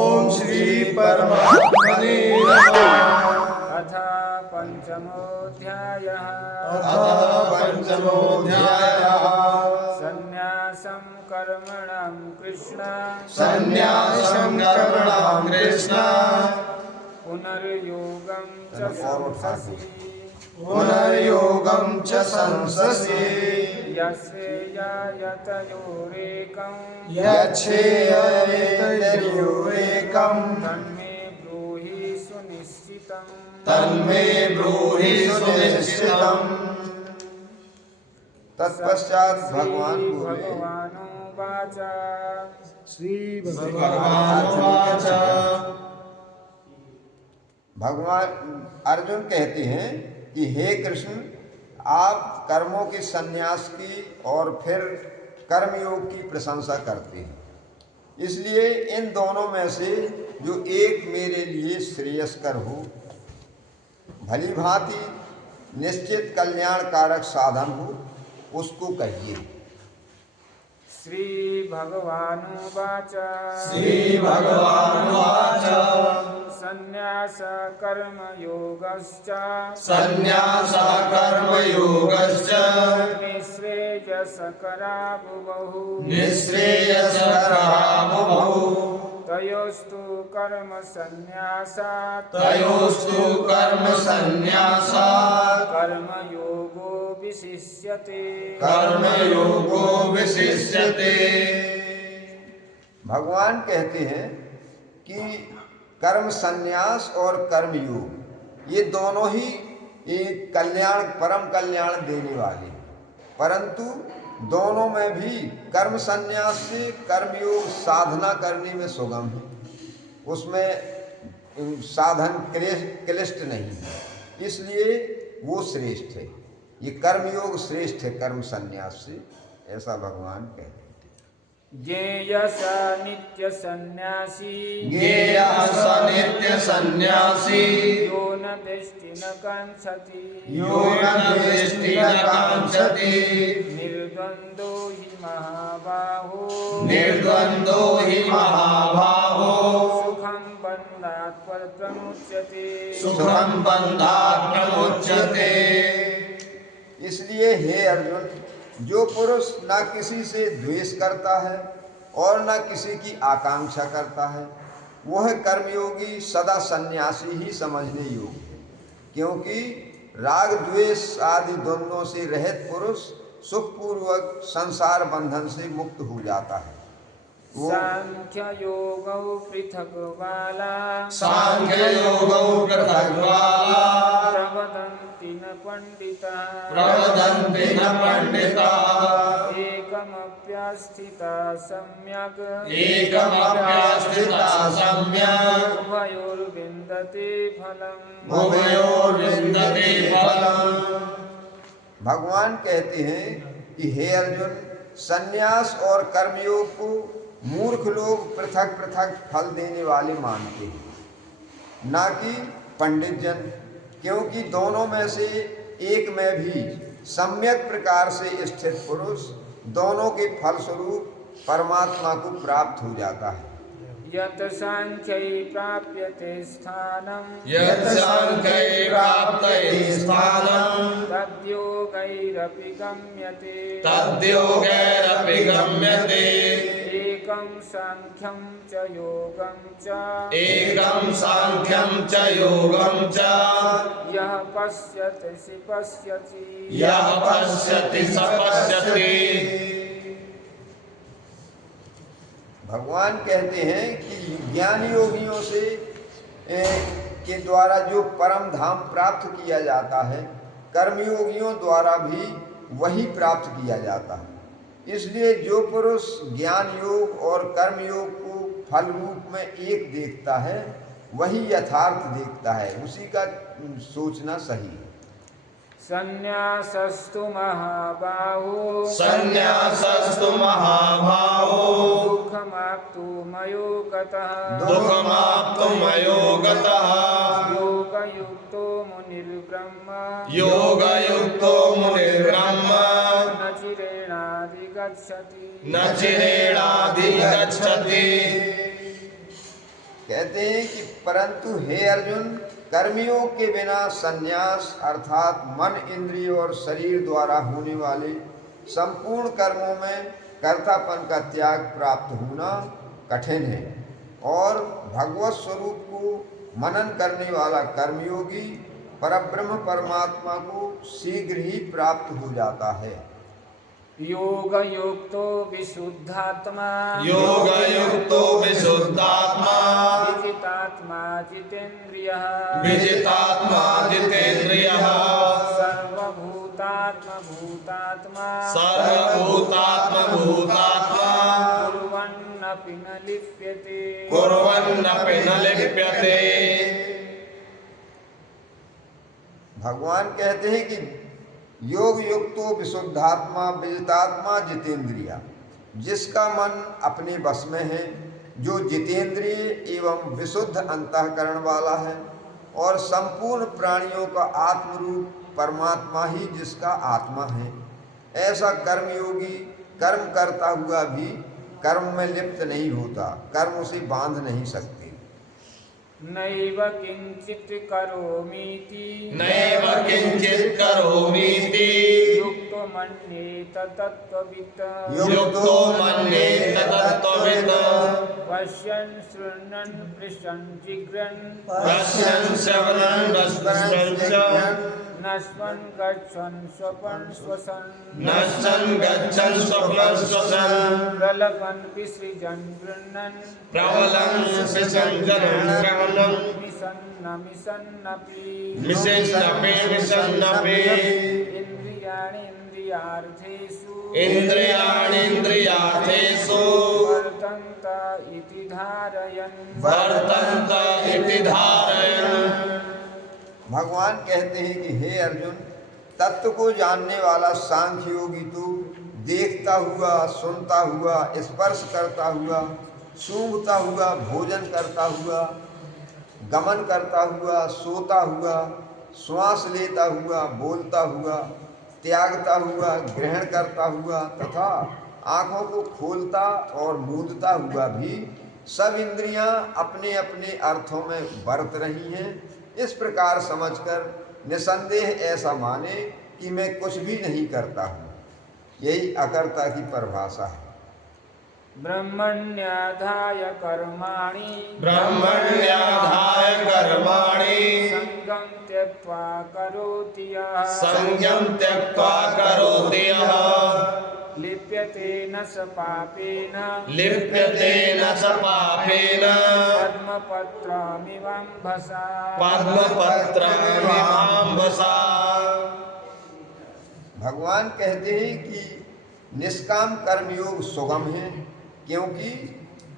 ओम श्री परमात्मने नमः। अथ पंचमोऽध्यायः। संन्यासं कर्मणां कृष्ण पुनर्योगं च संससि यच्छेयतयोरेकं तन्मे ब्रूहि सुनिश्चितम्। तत्पश्चात भगवानुवाच। भगवान अर्जुन कहते हैं कि हे कृष्ण, आप कर्मों के संन्यास की और फिर कर्मयोग की प्रशंसा करते हैं, इसलिए इन दोनों में से जो एक मेरे लिए श्रेयस्कर हो, भली भांति निश्चित कल्याणकारक साधन हो, उसको कहिए। श्री भगवानुवाच। संन्यास कर्मयोगश्च निःश्रेयसकरावुभौ तयोस्तु कर्म संन्यासात् कर्मयोगो विशिष्यते। भगवान कहते हैं कि कर्म संन्यास और कर्मयोग ये दोनों ही एक कल्याण, परम कल्याण देने वाले, परंतु दोनों में भी कर्म संन्यास से कर्मयोग साधना करने में सुगम है, उसमें साधन क्लिष्ट नहीं है, इसलिए वो श्रेष्ठ है। ये कर्मयोग श्रेष्ठ है कर्म संन्यास से, ऐसा भगवान कहते हैं। ज्ञेयः स नित्य सन्यासी यो न दृष्टि न कांक्षति निर्द्वन्द्वो हि महाबाहो सुखं बन्धात् प्रमुच्यते। इसलिए हे अर्जुन, जो पुरुष न किसी से द्वेष करता है और न किसी की आकांक्षा करता है, वह कर्मयोगी सदा सन्यासी ही समझने योग्य है, क्योंकि राग द्वेष आदि द्वंद्वों से रहित पुरुष सुखपूर्वक संसार बंधन से मुक्त हो जाता है। सांख्य योगौ पृथक् वाला प्रवदन्ति न पंडिताः एकमप्यास्थिता सम्यक् उभयोर्विन्दते फलम्। भगवान कहते हैं कि हे अर्जुन, संन्यास और कर्मयोग को मूर्ख लोग पृथक पृथक फल देने वाले मानते हैं, ना कि पंडित जन, क्योंकि दोनों में से एक में भी सम्यक प्रकार से स्थित पुरुष दोनों के फल स्वरूप परमात्मा को प्राप्त हो जाता है। यत् सांख्यै प्राप्यते स्थानं तद्योगैरपि गम्यते एकं सांख्यं च योगं च यः पश्यति स पश्यति। भगवान कहते हैं कि ज्ञान योगियों से के द्वारा जो परम धाम प्राप्त किया जाता है, कर्मयोगियों द्वारा भी वही प्राप्त किया जाता है। इसलिए जो पुरुष ज्ञान योग और कर्मयोग को फल रूप में एक देखता है, वही यथार्थ देखता है, उसी का सोचना सही है। संन्यासस्तु महाबाहो दुःखमाप्तु मयो गतः योगयुक्तो मुनिर्ब्रह्म न चिरेणाधिगच्छति। कहते हैं कि परंतु हे अर्जुन, कर्मयोग के बिना संन्यास अर्थात मन, इंद्रिय और शरीर द्वारा होने वाले संपूर्ण कर्मों में कर्तापन का त्याग प्राप्त होना कठिन है, और भगवत स्वरूप को मनन करने वाला कर्मयोगी परब्रह्म परमात्मा को शीघ्र ही प्राप्त हो जाता है। योग युक्तो विशुद्धात्मा योगयुक्तो विशुद्धात्मा विजितात्मा जितेन्द्रियः विजितात्मा जितेन्द्रियः सर्वभूतात्मा भूतात्मा सर्वभूतात्मा भूतात्मा कुर्वन्नपि न लिप्यते कुर्वन्नपि न लिप्यते। भगवान कहते हैं कि योग युक्तो विशुद्धात्मा विजितात्मा जितेंद्रिया, जिसका मन अपने वश में है, जो जितेंद्रिय एवं विशुद्ध अंतःकरण वाला है, और संपूर्ण प्राणियों का आत्मरूप परमात्मा ही जिसका आत्मा है, ऐसा कर्मयोगी कर्म करता हुआ भी कर्म में लिप्त नहीं होता, कर्म उसे बांध नहीं सकते। नैव किंचित करोमीति नैव किंचित् करोमीति युक्तो मन्येत तत्त्ववित् युक्तो मन्येत तत्त्ववित् पश्यन् शृण्वन् पृशन् जिघ्रन् पश्यन् श्रवणन् रसनं च नश्वन् गच्छन् स्वपन् श्वसन् नश्यन् गच्छन् स्वप्नं श्वसन् प्रलपन् विसृजन् गृह्णन् प्रबलं विसञ्जनं मिसन्नपि मिषन्नपि विषन्नपि इन्द्रियाणि इन्द्रियार्थेषु इन्द्रियाणीन्द्रियार्थेषु वर्तन्त इति धारयन् वर्तन्त इति धारयन्। भगवान कहते हैं कि हे अर्जुन, तत्व को जानने वाला सांख्य योगी तो देखता हुआ, सुनता हुआ, स्पर्श करता हुआ, सूंघता हुआ, भोजन करता हुआ, गमन करता हुआ, सोता हुआ, श्वास लेता हुआ, बोलता हुआ, त्यागता हुआ, ग्रहण करता हुआ तथा आँखों को खोलता और मूंदता हुआ भी सब इंद्रियां अपने अपने अर्थों में बरत रही हैं, इस प्रकार समझकर निसंदेह ऐसा माने कि मैं कुछ भी नहीं करता हूँ। यही अकर्ता की परिभाषा है। ब्रह्मण्याधाय कर्माणि ब्रह्मण्याधाय कर्माणि संगं त्यक्त्वा करोति यः संयम त्यक्त्वा करोति यः लिप्यते न स पापेन लिप्यते न स पापेन पद्मपत्रमिवाम्भसा पद्मपत्रमिवाम्भसा। भगवान कहते हैं कि निष्काम कर्मयोग सुगम है, क्योंकि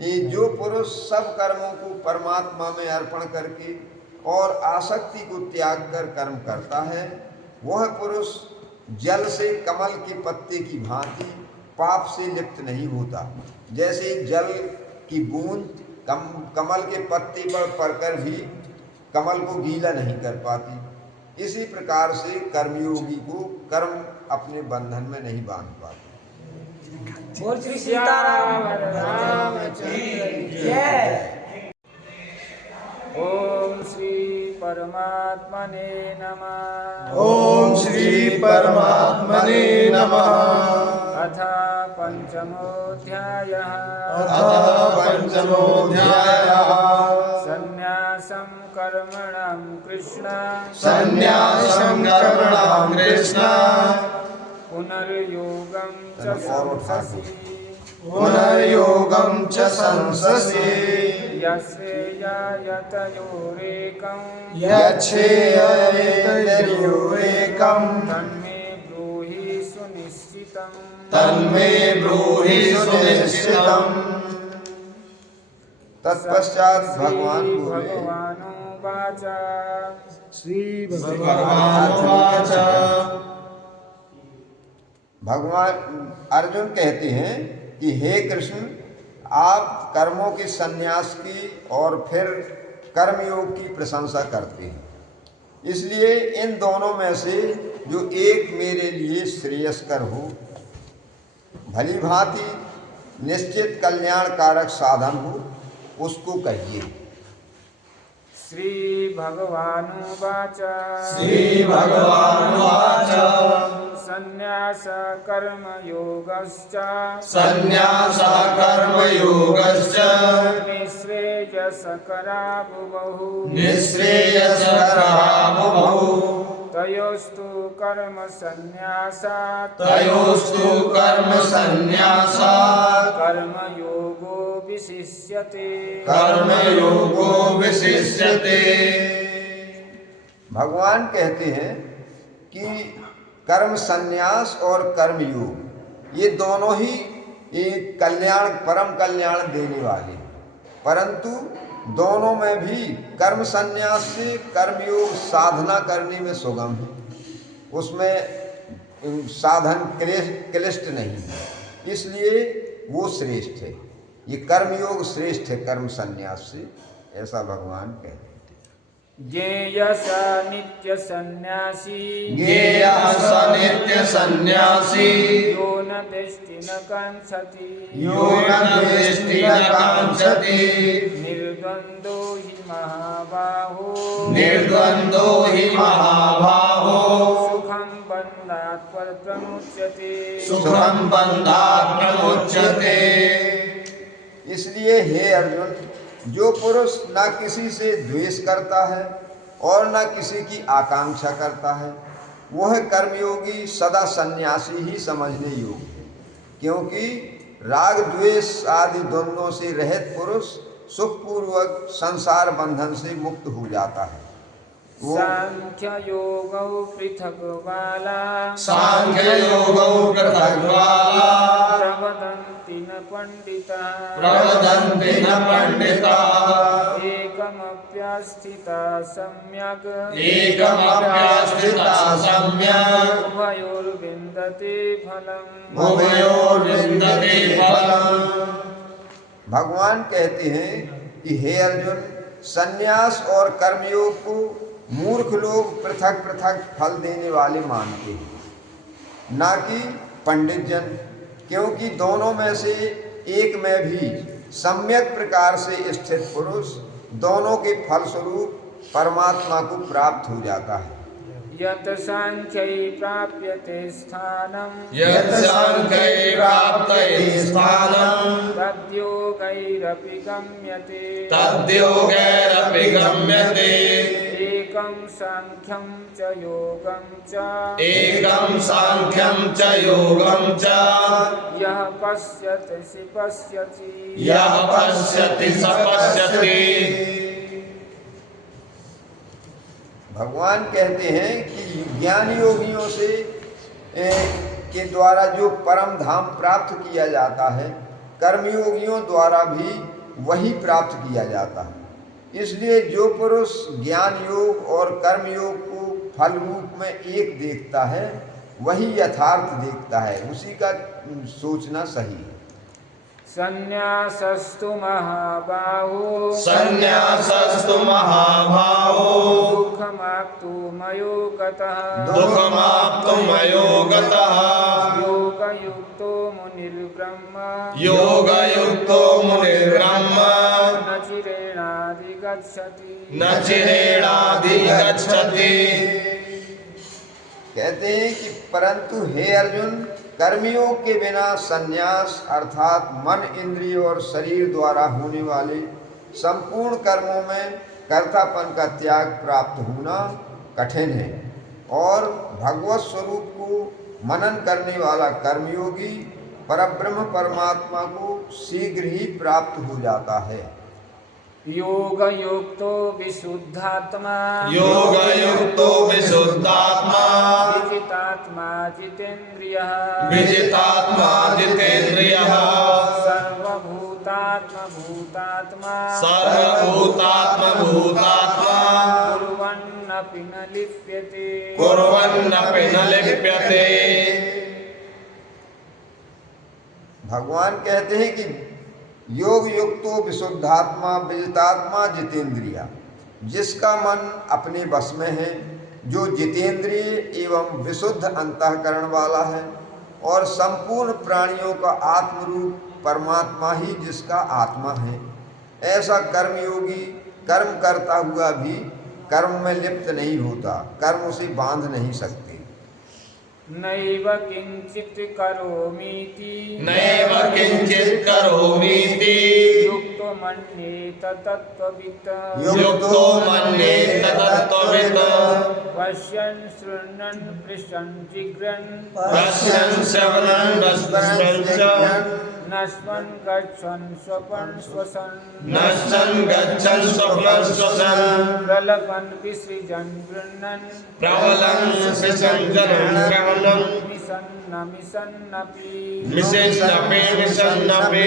ये जो पुरुष सब कर्मों को परमात्मा में अर्पण करके और आसक्ति को त्याग कर कर्म करता है, वह पुरुष जल से कमल के पत्ते की भांति पाप से लिप्त नहीं होता। जैसे जल की बूंद कमल के पत्ते पर पड़कर भी कमल को गीला नहीं कर पाती, इसी प्रकार से कर्मयोगी को कर्म अपने बंधन में नहीं बांध पाते। बोल श्री सीताराम रामचंद्र जय। ओम श्री परमात्मने नमः। ओम श्री परमात्मने नमः। अथ पंचमोऽध्यायः। पंचमोऽध्यायः। संन्यासं कर्मणां कृष्ण संन्यासं कर्मणां कृष्ण पुनर्योगं च संससि पुनर्योगं च संससि यस्येयतयोरेकं यच्छेयतयोरेकं तन्मे ब्रूहि सुनिश्चितं तन्मे ब्रूहि सुनिश्चितम्। तत्पश्चात भगवान बोले, भगवानुवाच भगवानुवाच भगवान अर्जुन कहते हैं कि हे कृष्ण, आप कर्मों के संन्यास की और फिर कर्मयोग की प्रशंसा करते हैं, इसलिए इन दोनों में से जो एक मेरे लिए श्रेयस्कर हो, भली भांति निश्चित कल्याणकारक साधन हो, उसको कहिए। श्रीभगवानुवाच श्रीभगवानुवाच संन्यास कर्मयोगश्च संन्यासः कर्मयोगश्च निःश्रेयसकरावुभौ निःश्रेयसकरावुभौ तयोस्तु कर्म संन्यासात् तयोस्तु कर्मसन्न्यासात् कर्मयोगो विशिष्यते कर्मयोगो विशिष्यते। भगवान कहते हैं कि कर्म संन्यास और कर्म योग ये दोनों ही एक कल्याण परम कल्याण देने वाले, परंतु दोनों में भी कर्म संन्यास से कर्मयोग साधना करने में सुगम है, उसमें साधन क्लिष्ट नहीं है, इसलिए वो श्रेष्ठ है। ये कर्मयोग श्रेष्ठ है कर्म संन्यास से, ऐसा भगवान कहते हैं। ज्ञेयस नित्य सन्यासी ज्ञेयः स नित्यसन्न्यासी यो न द्वेष्टि न कांक्षति यो न द्वेष्टि न कांक्षति निर्द्वन्द्वो हि महाबाहो निर्द्वन्द्वो हि महाबाहो सुखं बन्धात् प्रमुच्यते सुखं बन्धात् प्रमुच्यते। इसलिए हे अर्जुन, जो पुरुष न किसी से द्वेष करता है और न किसी की आकांक्षा करता है, वह कर्मयोगी सदा सन्यासी ही समझने योग्य है, क्योंकि राग द्वेष आदि द्वंद्वों से रहित पुरुष सुखपूर्वक संसार बंधन से मुक्त हो जाता है। वो सांख्य योगौ पृथक बाला सांख्ययोगौ पृथग्बाला प्रवदन्ति न पंडिता प्रवदन्ति न पंडिताः एकमप्यस्थिता सम्यक् एकमप्यस्थितः सम्यक् उभयोर्विन्दते फलम् उभयोर्विन्दते फलम्। भगवान कहते हैं कि हे अर्जुन, सन्यास और कर्मयोग को मूर्ख लोग पृथक पृथक फल देने वाले मानते हैं, ना कि पंडित जन, क्योंकि दोनों में से एक में भी सम्यक प्रकार से स्थित पुरुष दोनों के फलस्वरूप परमात्मा को प्राप्त हो जाता है। यत् सांख्यै प्राप्यते स्थानं यत् सांख्यै प्राप्यते स्थानं तद्योगैरपि गम्यते तद्योगैरपि गम्यते एकं सांख्यं च योगं च एकं सांख्यं च योगं च यः पश्यति स पश्यति यः पश्यति स पश्यति। भगवान कहते हैं कि ज्ञान योगियों से के द्वारा जो परम धाम प्राप्त किया जाता है, कर्मयोगियों द्वारा भी वही प्राप्त किया जाता है। इसलिए जो पुरुष ज्ञान योग और कर्म योग को फल रूप में एक देखता है, वही यथार्थ देखता है, उसी का सोचना सही है। संन्यासस्तु महाबाहो संन्यासस्तु महाभावो दुःखमाप्तु मयो गतः दुःखमाप्तु मयो गतः योगयुक्तो मुनिर्ब्रह्म योगयुक्तो मुनिर्ब्रह्म न चिरेणाधिगच्छति न चिरेणाधिगच्छति। कहते हैं कि परंतु हे अर्जुन, कर्मयोग के बिना संन्यास अर्थात मन, इंद्रिय और शरीर द्वारा होने वाले संपूर्ण कर्मों में कर्तापन का त्याग प्राप्त होना कठिन है, और भगवत स्वरूप को मनन करने वाला कर्मयोगी परब्रह्म परमात्मा को शीघ्र ही प्राप्त हो जाता है। योगयुक्तो विशुद्धात्मा योगयुक्तो विशुद्धात्मा विजितात्मा जितेन्द्रियः विजितात्मा जितेन्द्रियः सर्वभूतात्मा भूतात्मा सर्वभूतात्मा भूतात्मा कुर्वन्नपि न लिप्यते कुर्वन्नपि न लिप्यते। भगवान कहते हैं कि योग युक्तो विशुद्धात्मा विजितात्मा जितेंद्रिया, जिसका मन अपने बस में है, जो जितेंद्रिय एवं विशुद्ध अंतःकरण वाला है, और संपूर्ण प्राणियों का आत्मरूप परमात्मा ही जिसका आत्मा है, ऐसा कर्मयोगी कर्म करता हुआ भी कर्म में लिप्त नहीं होता, कर्म उसे बांध नहीं सकते। नैव किंचित करोमीति नैव किंचित् करोमीति युक्तो मन्येत तत्त्ववित् युक्तो मन्येत तत्त्ववित् पश्यन् शृण्वन् पृशन् जिघ्रन् पश्यन् श्रवणन् रसनं च नश्वन् गच्छन् स्वपन् श्वसन् नश्यन् गच्छन् स्वप्नं श्वसन् प्रलपन् विसृजन् गृह्णन् प्रबलं विसञ्जनं श्रवणं मिसन्नपि मिषन्नपि विषन्नपि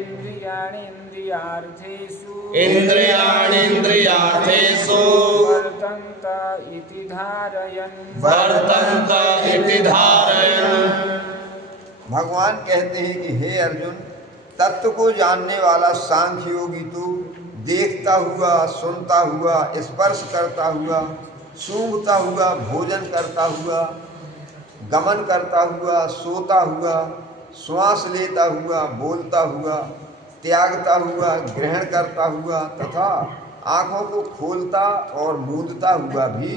इन्द्रियाणीन्द्रियार्थेषु इन्द्रियाणीन्द्रियार्थेषु वर्तन्त इति धारयन् वर्तन्त इति धारयन्। भगवान कहते हैं कि हे अर्जुन, तत्व को जानने वाला सांख्य योगी तू देखता हुआ, सुनता हुआ, स्पर्श करता हुआ, सूंघता हुआ, भोजन करता हुआ, गमन करता हुआ, सोता हुआ, श्वास लेता हुआ, बोलता हुआ, त्यागता हुआ, ग्रहण करता हुआ तथा आँखों को खोलता और मूंदता हुआ भी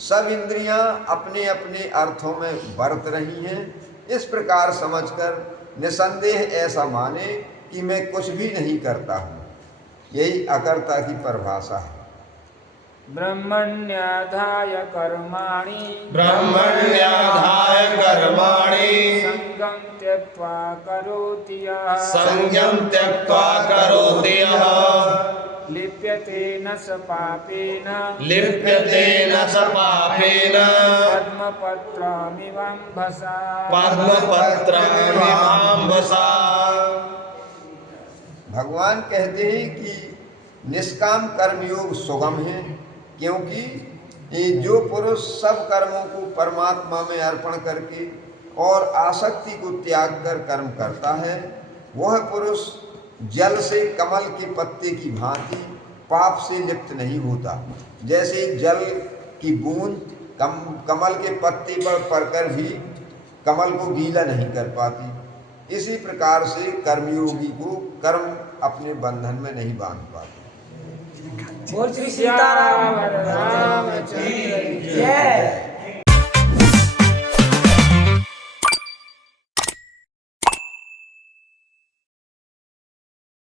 सब इंद्रियां अपने अपने अर्थों में बरत रही हैं। इस प्रकार समझकर निसंदेह ऐसा माने कि मैं कुछ भी नहीं करता हूँ। यही अकर्ता की परिभाषा है। ब्रह्मण्याधाय कर्माणि ब्रह्मण्याधाय कर्माणि संगं त्यक्त्वा करोति यः संयम त्यक्त्वा करोति यः लिप्यते न स पापेन लिप्यते न स पापेन पद्मपत्रमिवाम्भसा पद्मपत्रमिवाम्भसा। भगवान कहते हैं कि निष्काम कर्मयोग सुगम है, क्योंकि ये जो पुरुष सब कर्मों को परमात्मा में अर्पण करके और आसक्ति को त्याग कर कर्म करता है, वह पुरुष जल से कमल के पत्ते की भांति पाप से लिप्त नहीं होता। जैसे जल की बूंद कमल के पत्ते पर पड़कर भी कमल को गीला नहीं कर पाती, इसी प्रकार से कर्मयोगी को कर्म अपने बंधन में नहीं बांध पाते। बोल श्री सीताराम रामचंद्र की जय।